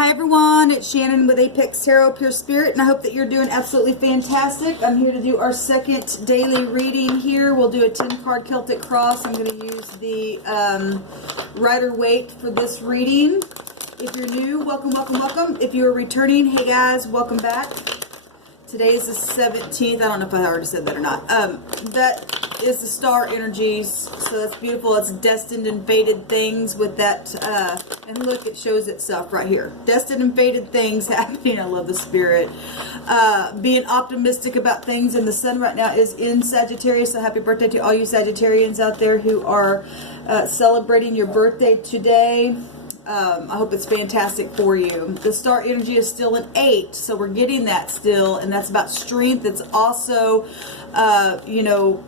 Hi everyone, it's Shannon with Apex Tarot Pure Spirit, and I hope that you're doing absolutely fantastic. I'm here to do our second daily reading here. We'll do a 10-card Celtic cross. I'm going to use the Rider-Waite for this reading. If you're new, welcome, welcome, welcome. If you're returning, hey guys, welcome back. Today is the 17th. I don't know if I already said that or not. That is the star energies, so that's beautiful. It's destined and fated things with that, and look, it shows itself right here. Destined and fated things happening. I love the spirit. Being optimistic about things, and the sun right now is in Sagittarius, so happy birthday to all you Sagittarians out there who are celebrating your birthday today. I hope it's fantastic for you. The star energy is still an 8, so we're getting that still, and that's about strength. It's also, you know,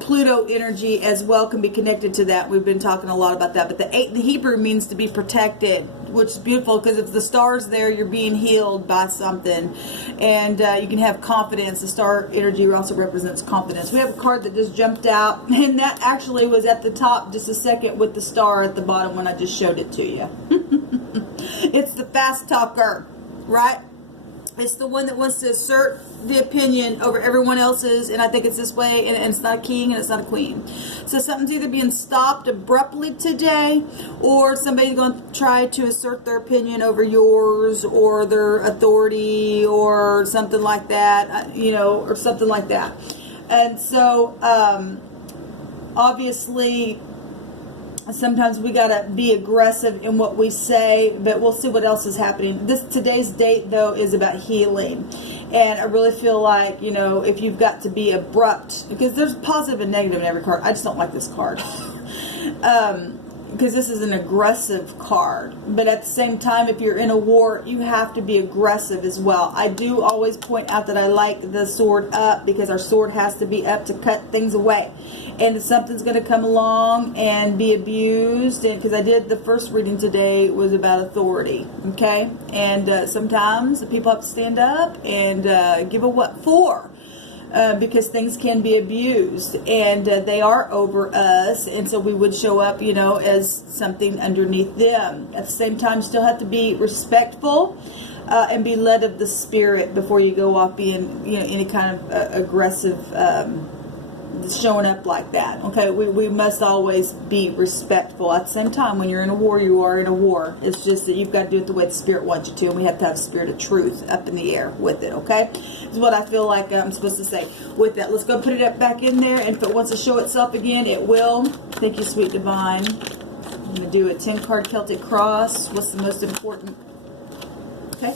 Pluto energy as well can be connected to that. We've been talking a lot about that. But the 8 in the Hebrew means to be protected, which is beautiful because if the star's there, you're being healed by something. And you can have confidence. The star energy also represents confidence. We have a card that just jumped out, and that actually was at the top just a second with the star at the bottom when I just showed it to you. It's the fast talker, right? It's the one that wants to assert the opinion over everyone else's, and I think it's this way, and it's not a king and it's not a queen. So something's either being stopped abruptly today, or somebody's going to try to assert their opinion over yours, or their authority, or something like that, you know, or something like that. And so, obviously, sometimes we gotta be aggressive in what we say, but we'll see what else is happening. Today's date though is about healing, and I really feel like, you know, if you've got to be abrupt, because there's positive and negative in every card. I just don't like this card because this is an aggressive card, but at the same time, if you're in a war, you have to be aggressive as well. I do always point out that I like the sword up, because our sword has to be up to cut things away. And if something's going to come along and be abused, and because I did the first reading today was about authority, okay? And sometimes the people have to stand up and give a what for, because things can be abused, and they are over us, and so we would show up, you know, as something underneath them. At the same time, still have to be respectful and be led of the spirit before you go off being, you know, any kind of aggressive showing up like that. Okay, we must always be respectful. At the same time, when you're in a war, you are in a war. It's just that you've got to do it the way the spirit wants you to, and we have to have a spirit of truth up in the air with it. Okay, is what I feel like I'm supposed to say with that. Let's go put it up back in there, and if it wants to show itself again, it will. Thank you, sweet divine. I'm going to do a 10-card Celtic cross. What's the most important? Okay,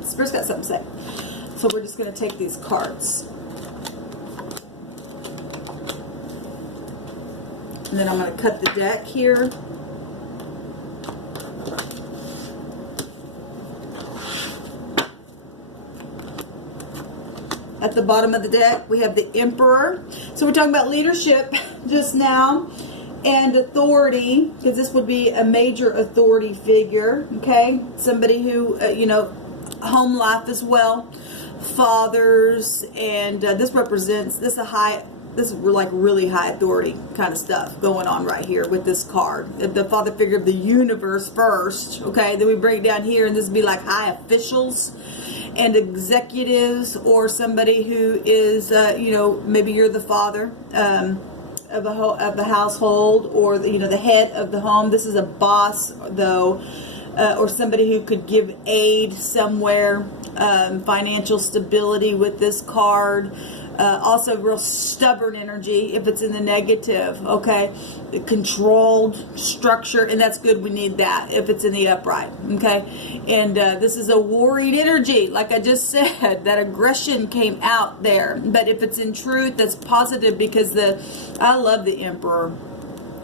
the spirit's got something to say, so we're just going to take these cards. And then I'm going to cut the deck here. At the bottom of the deck, we have the Emperor. So we're talking about leadership just now and authority, because this would be a major authority figure, okay? Somebody who, you know, home life as well, fathers, and this represents, this is like really high authority kind of stuff going on right here with this card. The father figure of the universe first, okay? Then we bring it down here, and this would be like high officials and executives, or somebody who is, you know, maybe you're the father of the household, or the, you know, the head of the home. This is a boss though, or somebody who could give aid somewhere, financial stability with this card. Also real stubborn energy if it's in the negative, okay? Controlled structure, and that's good. We need that if it's in the upright, okay? And this is a worried energy, like I just said. That aggression came out there, but if it's in truth, that's positive, because I love the Emperor.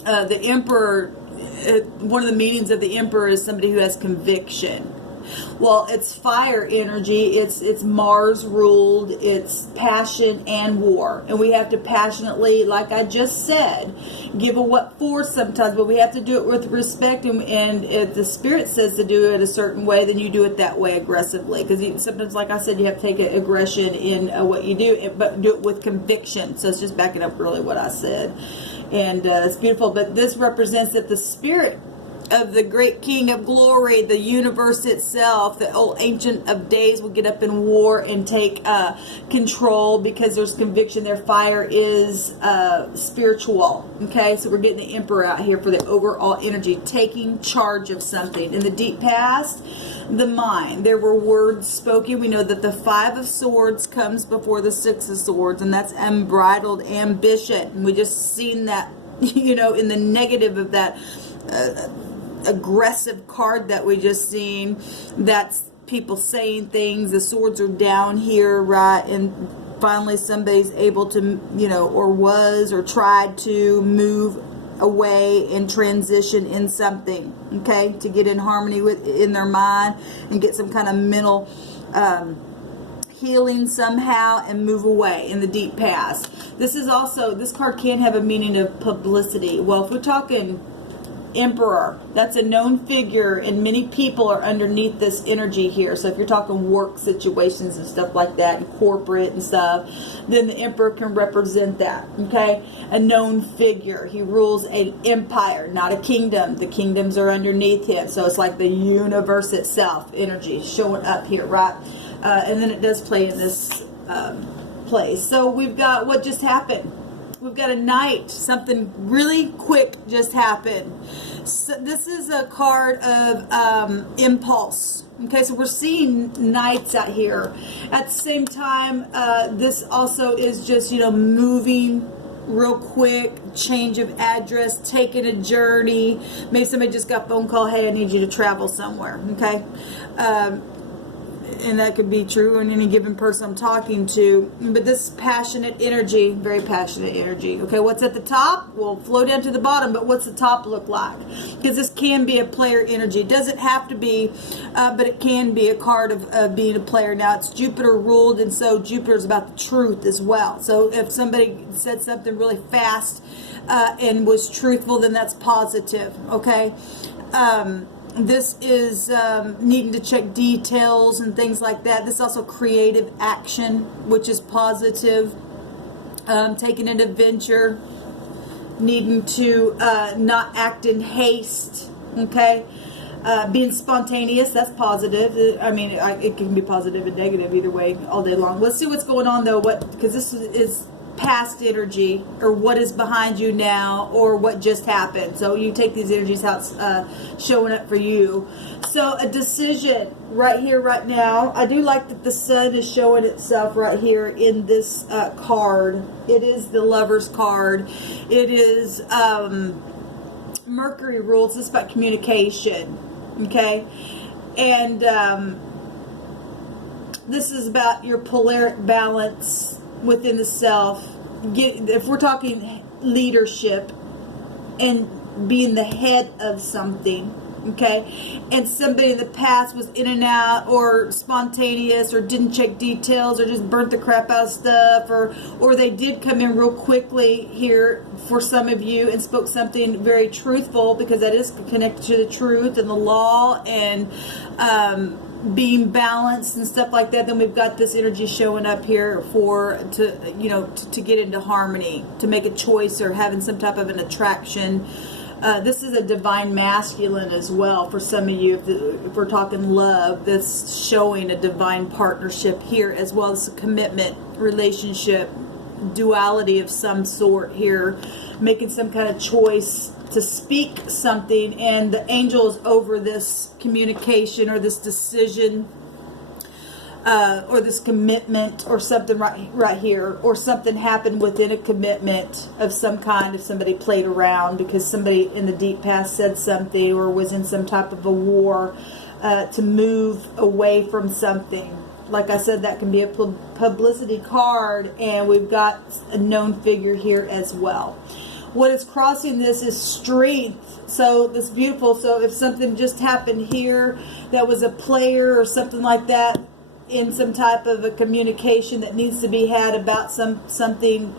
The Emperor, one of the meanings of the Emperor is somebody who has conviction. Well, it's fire energy, it's Mars ruled, it's passion and war, and we have to passionately, like I just said, give a what for sometimes, but we have to do it with respect, and if the spirit says to do it a certain way, then you do it that way aggressively, because sometimes, like I said, you have to take aggression in what you do, but do it with conviction. So it's just backing up really what I said, and it's beautiful. But this represents that the spirit of the great King of Glory, the universe itself, the old Ancient of Days will get up in war and take control, because there's conviction. Their fire is spiritual. Okay, so we're getting the Emperor out here for the overall energy, taking charge of something. In the deep past, the mind, there were words spoken. We know that the 5 of Swords comes before the 6 of Swords, and that's unbridled ambition. And we just seen that, you know, in the negative of that aggressive card that we just seen. That's people saying things. The swords are down here, right? And finally somebody's able to, you know, or was, or tried to move away and transition in something, okay, to get in harmony with in their mind and get some kind of mental healing somehow and move away in the deep past. This is also, this card can have a meaning of publicity. Well, if we're talking Emperor, that's a known figure, and many people are underneath this energy here. So if you're talking work situations and stuff like that, and corporate and stuff, then the Emperor can represent that, okay? A known figure. He rules an empire, not a kingdom. The kingdoms are underneath him. So it's like the universe itself energy showing up here, right? And then it does play in this place. So we've got what just happened. We've got a knight. Something really quick just happened. So this is a card of impulse. Okay, so we're seeing knights out here. At the same time, this also is just, you know, moving real quick, change of address, taking a journey. Maybe somebody just got a phone call, hey, I need you to travel somewhere. Okay. And that could be true in any given person I'm talking to. But this passionate energy, very passionate energy. Okay, what's at the top? We'll flow down to the bottom, but what's the top look like? Because this can be a player energy. It doesn't have to be, but it can be a card of being a player. Now, it's Jupiter ruled, and so Jupiter is about the truth as well. So if somebody said something really fast and was truthful, then that's positive, okay? This is needing to check details and things like that. This is also creative action, which is positive. Taking an adventure, needing to not act in haste, okay? Being spontaneous, that's positive. I mean, it can be positive and negative either way all day long. Let's see what's going on though, because this is past energy, or what is behind you now, or what just happened. So you take these energies out, showing up for you. So a decision right here, right now. I do like that the sun is showing itself right here in this card. It is the Lover's card. It is Mercury rules. This is about communication, okay? And this is about your polaric balance within the self. If we're talking leadership and being the head of something, okay, and somebody in the past was in and out, or spontaneous, or didn't check details, or just burnt the crap out of stuff, or they did come in real quickly here for some of you and spoke something very truthful, because that is connected to the truth and the law and being balanced and stuff like that. Then we've got this energy showing up here to get into harmony, to make a choice, or having some type of an attraction. This is a divine masculine as well for some of you. If we're talking love, that's showing a divine partnership here as well as a commitment, relationship, duality of some sort here, making some kind of choice to speak something, and the angel is over this communication or this decision or this commitment or something right here, or something happened within a commitment of some kind. If somebody played around because somebody in the deep past said something, or was in some type of a war, to move away from something. Like I said, that can be a publicity card, and we've got a known figure here as well. What is crossing this is strength. So that's beautiful. So if something just happened here that was a player or something like that, in some type of a communication that needs to be had about something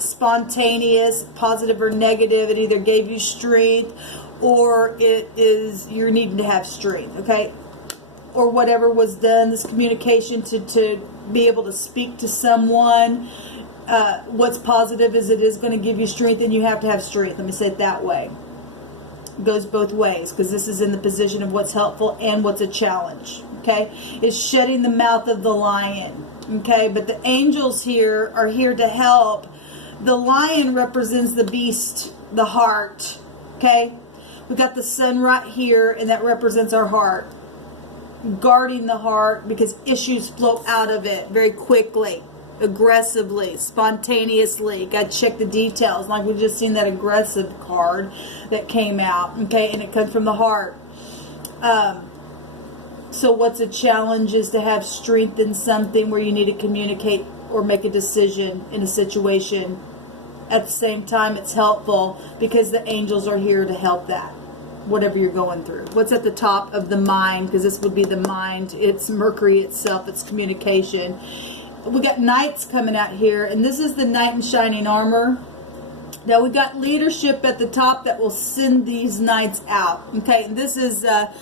spontaneous, positive or negative, it either gave you strength, or it is you're needing to have strength, okay? Or whatever was done, this communication to be able to speak to someone. What's positive is it is going to give you strength, and you have to have strength. Let me say it that way. It goes both ways, because this is in the position of what's helpful and what's a challenge. Okay, it's shutting the mouth of the lion. Okay, but the angels here are here to help. The lion represents the beast, the heart. Okay, we got the sun right here, and that represents our heart. Guarding the heart, because issues flow out of it very quickly, aggressively, spontaneously. Got to check the details, like we've just seen that aggressive card that came out. Okay, and it comes from the heart. So what's a challenge is to have strength in something where you need to communicate or make a decision in a situation. At the same time, it's helpful because the angels are here to help that, whatever you're going through. What's at the top of the mind, because this would be the mind, it's Mercury itself, it's communication. We got knights coming out here, and this is the knight in shining armor. Now we got leadership at the top that will send these knights out. Okay, this is a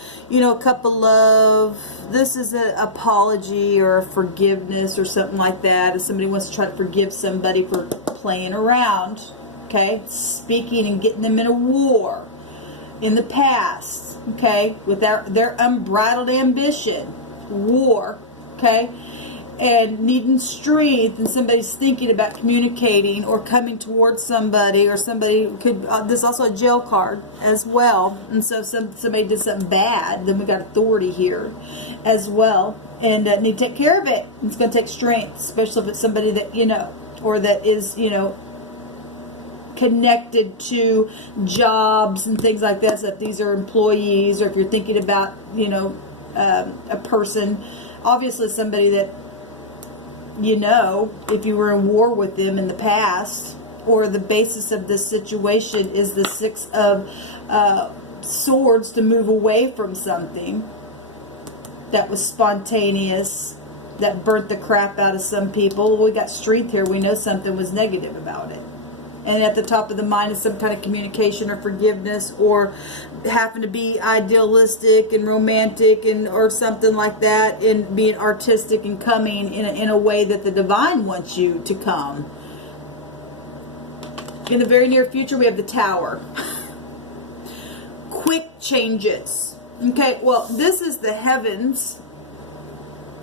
couple of, this is an apology or a forgiveness or something like that. If somebody wants to try to forgive somebody for playing around, okay, speaking and getting them in a war in the past, okay, with their unbridled ambition, war, okay, and needing strength, and somebody's thinking about communicating or coming towards somebody, or somebody could, this is also a jail card as well, and so if somebody did something bad, then we got authority here as well, and need to take care of it. It's going to take strength, especially if it's somebody that, or that is, connected to jobs and things like that. So if these are employees, or if you're thinking about, a person, obviously somebody that, if you were in war with them in the past, or the basis of this situation is the Six of Swords, to move away from something that was spontaneous, that burnt the crap out of some people. We got strength here. We know something was negative about it. And at the top of the mind is some kind of communication or forgiveness, or having to be idealistic and romantic, and or something like that, and being artistic and coming in a way that the divine wants you to come. In the very near future, we have the Tower. Quick changes. Okay, well, this is the heavens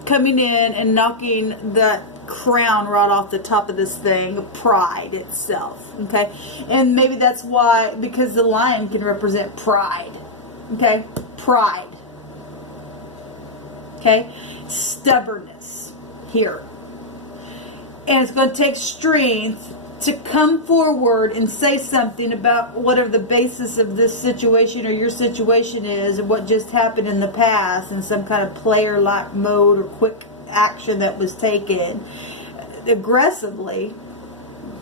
coming in and knocking the crown right off the top of this thing, pride itself. Okay, and maybe that's why, because the lion can represent pride. Okay, pride. Okay, stubbornness here, and it's going to take strength to come forward and say something about whatever the basis of this situation or your situation is, and what just happened in the past, and some kind of player-like mode or quick action that was taken aggressively,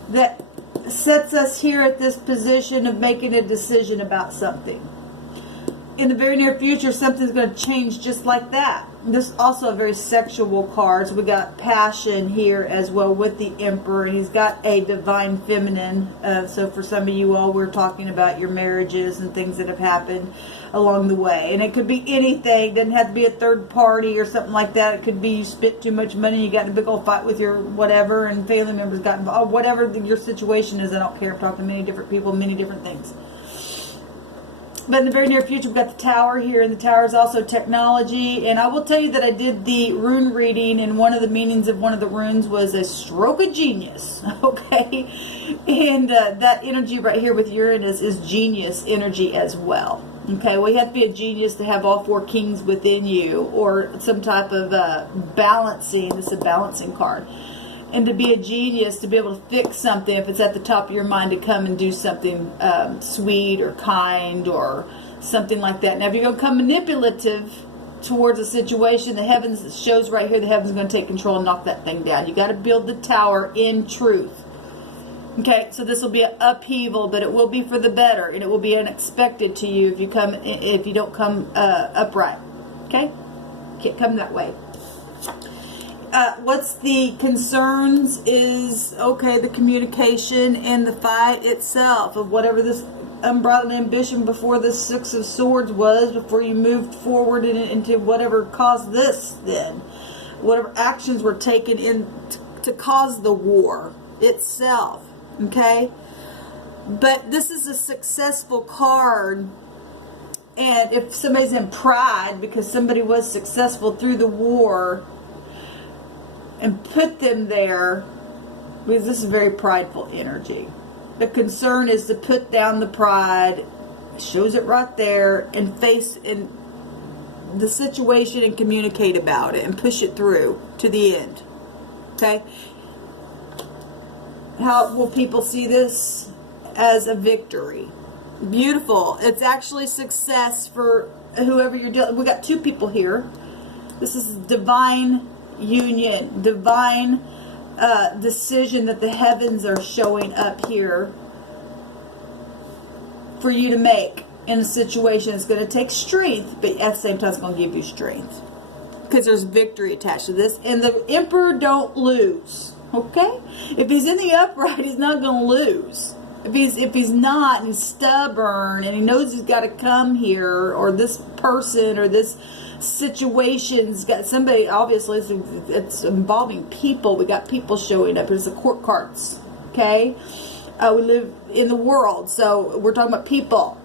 that sets us here at this position of making a decision about something. In the very near future, something's going to change just like that. This is also a very sexual card. So we got passion here as well with the Emperor. And he's got a divine feminine. So for some of you all, we're talking about your marriages and things that have happened along the way. And it could be anything. It doesn't have to be a third party or something like that. It could be you spent too much money, you got in a big old fight with your whatever, and family members got involved. Whatever your situation is, I don't care. I'm talking to many different people, many different things. But in the very near future, we've got the Tower here, and the Tower is also technology. And I will tell you that I did the rune reading, and one of the meanings of one of the runes was a stroke of genius. Okay? And that energy right here with Uranus is genius energy as well. Okay? Well, you have to be a genius to have all four kings within you, or some type of balancing. This is a balancing card. And to be a genius, to be able to fix something, if it's at the top of your mind, to come and do something sweet or kind or something like that. Now, if you're going to come manipulative towards a situation, the heavens shows right here, the heavens are going to take control and knock that thing down. You got to build the tower in truth. Okay, so this will be an upheaval, but it will be for the better, and it will be unexpected to you if you don't come upright. Okay, can't come that way. What's the concerns is, okay, the communication and the fight itself of whatever this unbridled ambition before the Six of Swords was, before you moved forward into whatever caused this then. Whatever actions were taken to cause the war itself, okay? But this is a successful card And if somebody's in pride because somebody was successful through the war and put them there, because this is very prideful energy. The concern is to put down the pride, shows it right there, and face in the situation and communicate about it and push it through to the end. Okay? How will people see this? As a victory. Beautiful. It's actually success for whoever you're dealing. We got two people here. This is divine union, divine decision that the heavens are showing up here for you to make in a situation. It's going to take strength, but at the same time it's going to give you strength because there's victory attached to this. And the Emperor don't lose. Okay? If he's in the upright, he's not going to lose. If he's not, and he's stubborn, and he knows he's got to come here, or this person, or this situation's got somebody, obviously, it's involving people. We got people showing up. It's the court cards, okay? We live in the world, so we're talking about people.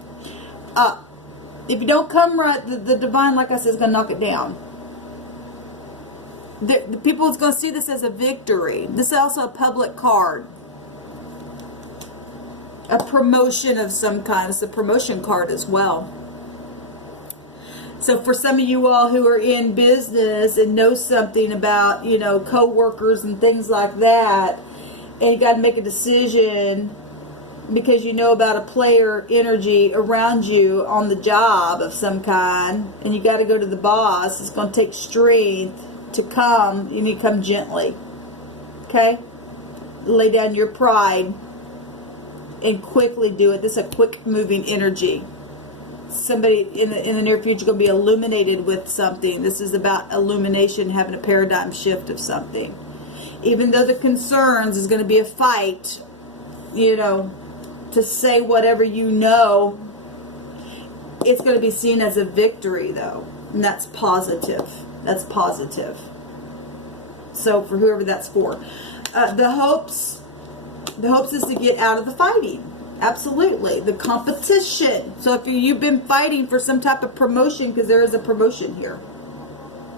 If you don't come right, the divine, like I said, is going to knock it down. The people is going to see this as a victory. This is also a public card. A promotion of some kind. It's a promotion card as well. So for some of you all who are in business and know something about, you know, co-workers and things like that, and you got to make a decision because you know about a player energy around you on the job of some kind, and you got to go to the boss, it's going to take strength to come. You need to come gently. Okay? Lay down your pride and quickly do it. This is a quick moving energy. Somebody in the near future is going to be illuminated with something. This is about illumination, having a paradigm shift of something. Even though the concerns is going to be a fight, you know, to say whatever you know, it's going to be seen as a victory though. And that's positive. That's positive. So for whoever that's for. The hopes is to get out of the fighting. Absolutely. The competition. So if you've been fighting for some type of promotion, because there is a promotion here.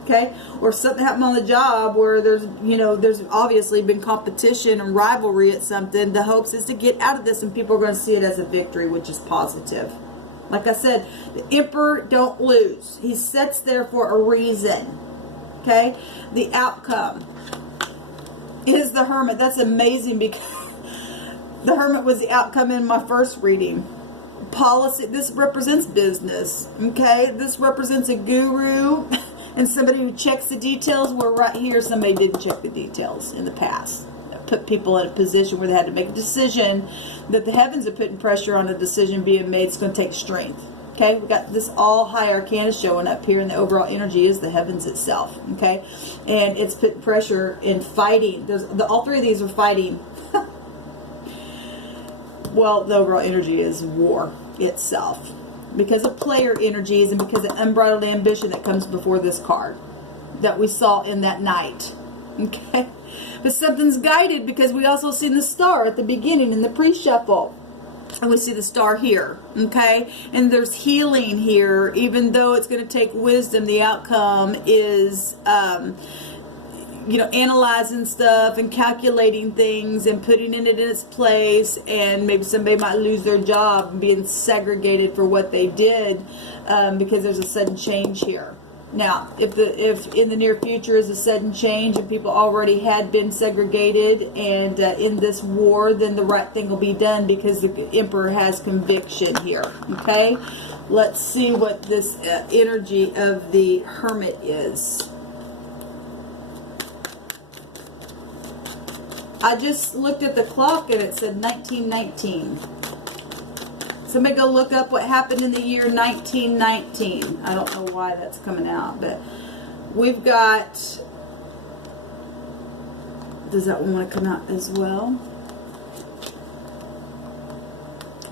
Okay? Or something happened on the job where there's obviously been competition and rivalry at something. The hopes is to get out of this, and people are going to see it as a victory, which is positive. Like I said, the Emperor don't lose. He sits there for a reason. Okay? The outcome is the Hermit. That's amazing because the Hermit was the outcome in my first reading. Policy. This represents business. Okay? This represents a guru and somebody who checks the details, where right here somebody didn't check the details in the past. Put people in a position where they had to make a decision that the heavens are putting pressure on a decision being made. It's going to take strength. Okay, we got this all high arcana showing up here, and the overall energy is the heavens itself. Okay, and it's putting pressure in fighting. All three of these are fighting. Well, the overall energy is war itself, because of player energies and because of unbridled ambition that comes before this card that we saw in that night. Okay. But something's guided because we also see the star at the beginning in the pre-shuffle. And we see the star here. Okay? And there's healing here. Even though it's going to take wisdom, the outcome is, analyzing stuff and calculating things and putting it in its place. And maybe somebody might lose their job and being segregated for what they did because there's a sudden change here. Now, if in the near future is a sudden change and people already had been segregated and in this war, then the right thing will be done because the Emperor has conviction here. Okay? Let's see what this energy of the Hermit is. I just looked at the clock and it said 1919. Somebody go look up what happened in the year 1919. I don't know why that's coming out, but we've got... Does that one want to come out as well?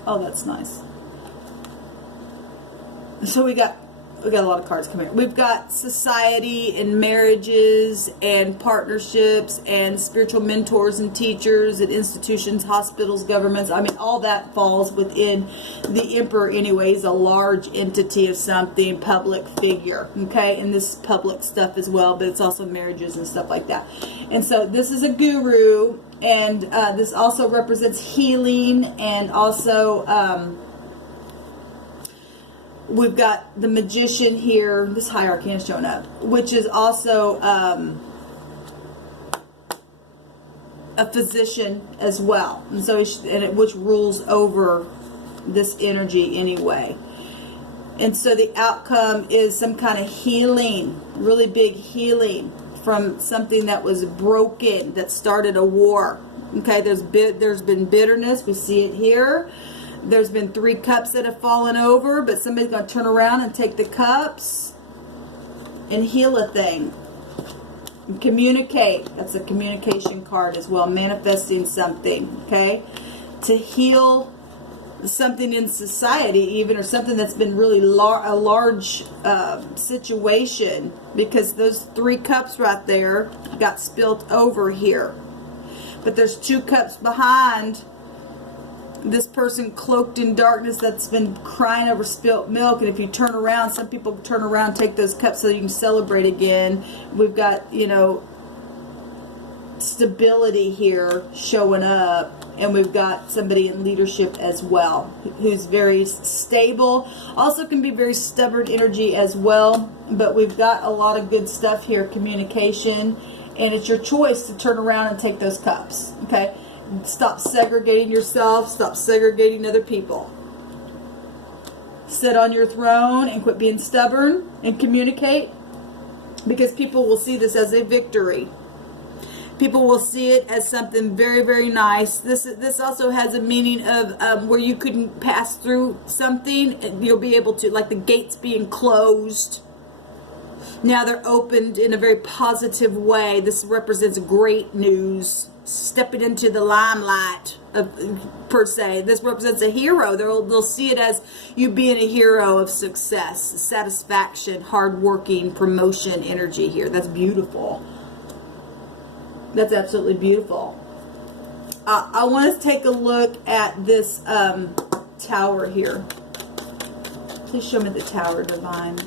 Oh, that's nice. So we got we got a lot of cards coming. We've got society and marriages and partnerships and spiritual mentors and teachers and institutions, hospitals, governments. I mean, all that falls within the Emperor anyway. He's a large entity of something, public figure, okay? And this is public stuff as well, but it's also marriages and stuff like that. And so this is a guru, and this also represents healing, and also we've got the Magician here. This High Arcana is showing up, which is also a physician as well, and so which rules over this energy anyway. And so the outcome is some kind of healing, really big healing from something that was broken, that started a war. Okay, there's been bitterness. We see it here. There's been 3 cups that have fallen over, but somebody's going to turn around and take the cups and heal a thing. And communicate. That's a communication card as well. Manifesting something, okay? To heal something in society even, or something that's been really a large situation, because those 3 cups right there got spilt over here. But there's 2 cups behind this person cloaked in darkness that's been crying over spilt milk. And if you turn around, some people turn around, take those cups so you can celebrate again. We've got, you know, stability here showing up, and we've got somebody in leadership as well who's very stable, also can be very stubborn energy as well. But we've got a lot of good stuff here, communication, and it's your choice to turn around and take those cups, okay? Stop segregating yourself. Stop segregating other people. Sit on your throne and quit being stubborn and communicate, because people will see this as a victory. People will see it as something very, very nice. This also has a meaning of where you couldn't pass through something, and you'll be able to, like the gates being closed. Now they're opened in a very positive way. This represents great news. Stepping into the limelight per se. This represents a hero. They'll see it as you being a hero of success, satisfaction, hardworking, promotion energy here. That's beautiful. That's absolutely beautiful. I want to take a look at this tower here. Please show me the tower, Divine.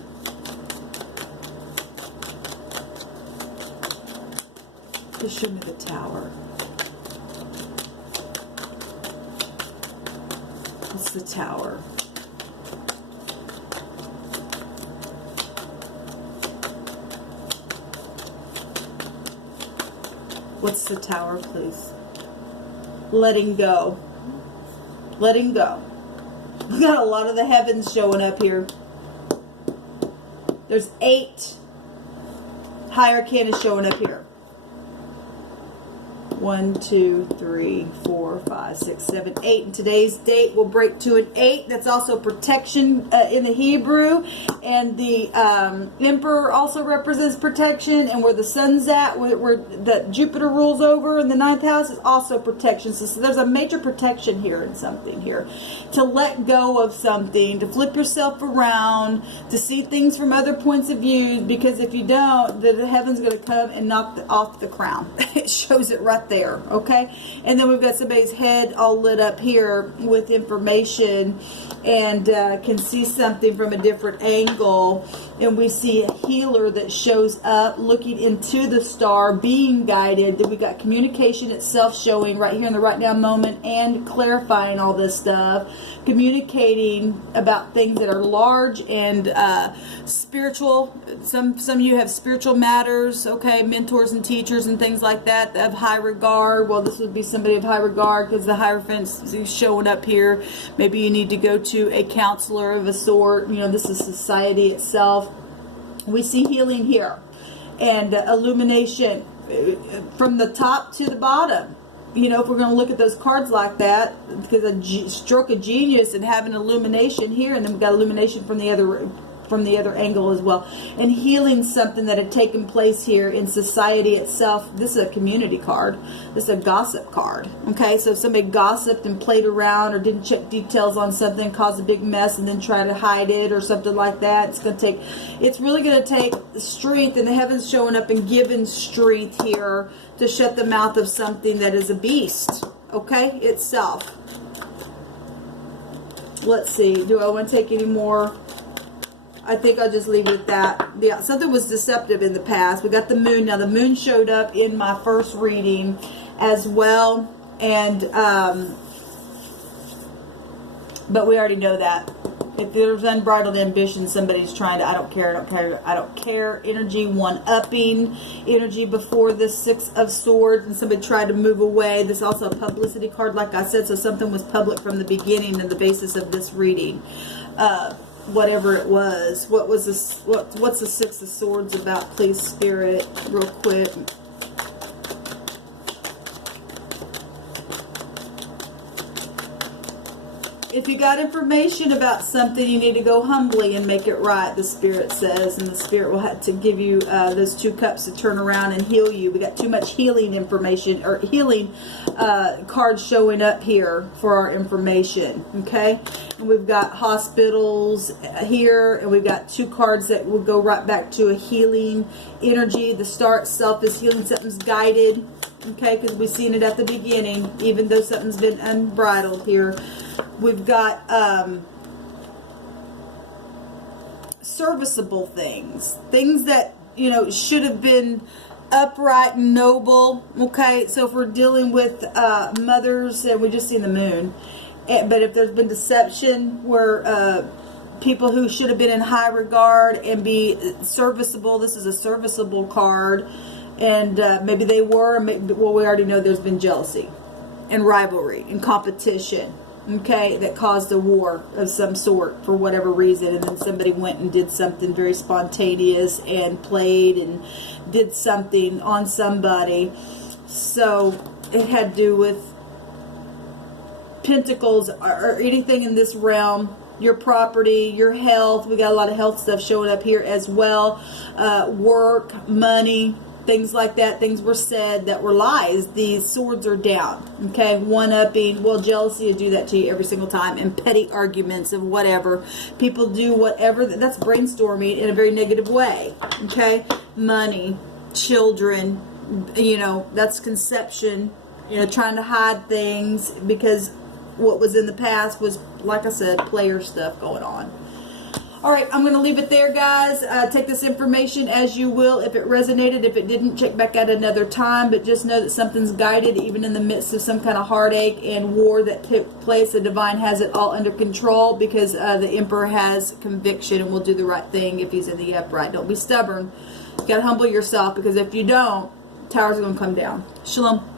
Please show me the tower. What's the tower? What's the tower, please? Letting go. Letting go. We got a lot of the heavens showing up here. There's 8 High Arcana showing up here. 1, 2, 3, 4, 5, 6, 7, 8. And today's date will break to an 8. That's also protection in the Hebrew. And the Emperor also represents protection. And where the sun's at, where that Jupiter rules over in the 9th house, is also protection. So there's a major protection here in something here. To let go of something, to flip yourself around, to see things from other points of view. Because if you don't, the heaven's going to come and knock off the crown. It shows it right there, okay? And then we've got somebody's head all lit up here with information, and can see something from a different angle. And we see a healer that shows up looking into the star, being guided. Then we got communication itself showing right here in the right now moment, and clarifying all this stuff, communicating about things that are large and spiritual. Some of you have spiritual matters, okay, mentors and teachers and things like that of high regard. Well, this would be somebody of high regard, because the Hierophant is showing up here. Maybe you need to go to a counselor of a sort. You know, this is society itself. We see healing here, and illumination from the top to the bottom. You know, if we're going to look at those cards like that, because a stroke of genius and having illumination here, and then we've got illumination from the other from the other angle as well. And healing something that had taken place here in society itself. This is a community card. This is a gossip card. Okay, so somebody gossiped and played around or didn't check details on something, caused a big mess, and then try to hide it or something like that. It's really going to take strength, and the heavens showing up and giving strength here to shut the mouth of something that is a beast. Okay, itself. Let's see. Do I want to take any more? I think I'll just leave it at that. Yeah, something was deceptive in the past. We got the moon. Now, the moon showed up in my first reading as well. And, but we already know that. If there's unbridled ambition, somebody's trying to, I don't care. Energy one-upping. Energy before the Six of Swords, and somebody tried to move away. This is also a publicity card, like I said, so something was public from the beginning and the basis of this reading. Whatever it was. What's the Six of Swords about, please, Spirit, real quick? If you got information about something, you need to go humbly and make it right, the Spirit says. And the Spirit will have to give you those 2 cups to turn around and heal you. We got too much healing information, or healing cards showing up here for our information. Okay? And we've got hospitals here. And we've got 2 cards that will go right back to a healing energy. The star itself is healing. Something's guided. Okay? Because we've seen it at the beginning. Even though something's been unbridled here. We've got serviceable things that, you know, should have been upright and noble. Okay, so if we're dealing with mothers, and we just seen the moon, but if there's been deception where people who should have been in high regard and be serviceable, this is a serviceable card, and maybe they were, well, we already know there's been jealousy and rivalry and competition. Okay, that caused a war of some sort for whatever reason, and then somebody went and did something very spontaneous and played and did something on somebody. So it had to do with pentacles or anything in this realm. Your property, your health. We got a lot of health stuff showing up here as well. Work, money, things like that. Things were said that were lies. These swords are down. Okay, one-upping. Well, jealousy will do that to you every single time. And petty arguments of whatever. People do whatever. That's brainstorming in a very negative way. Okay, money, children. You know, that's conception. You know, trying to hide things because what was in the past was, like I said, player stuff going on. All right, I'm going to leave it there, guys. Take this information as you will. If it resonated, if it didn't, check back at another time. But just know that something's guided, even in the midst of some kind of heartache and war that took place. The divine has it all under control because the Emperor has conviction and will do the right thing if he's in the upright. Don't be stubborn. You got to humble yourself, because if you don't, towers are going to come down. Shalom.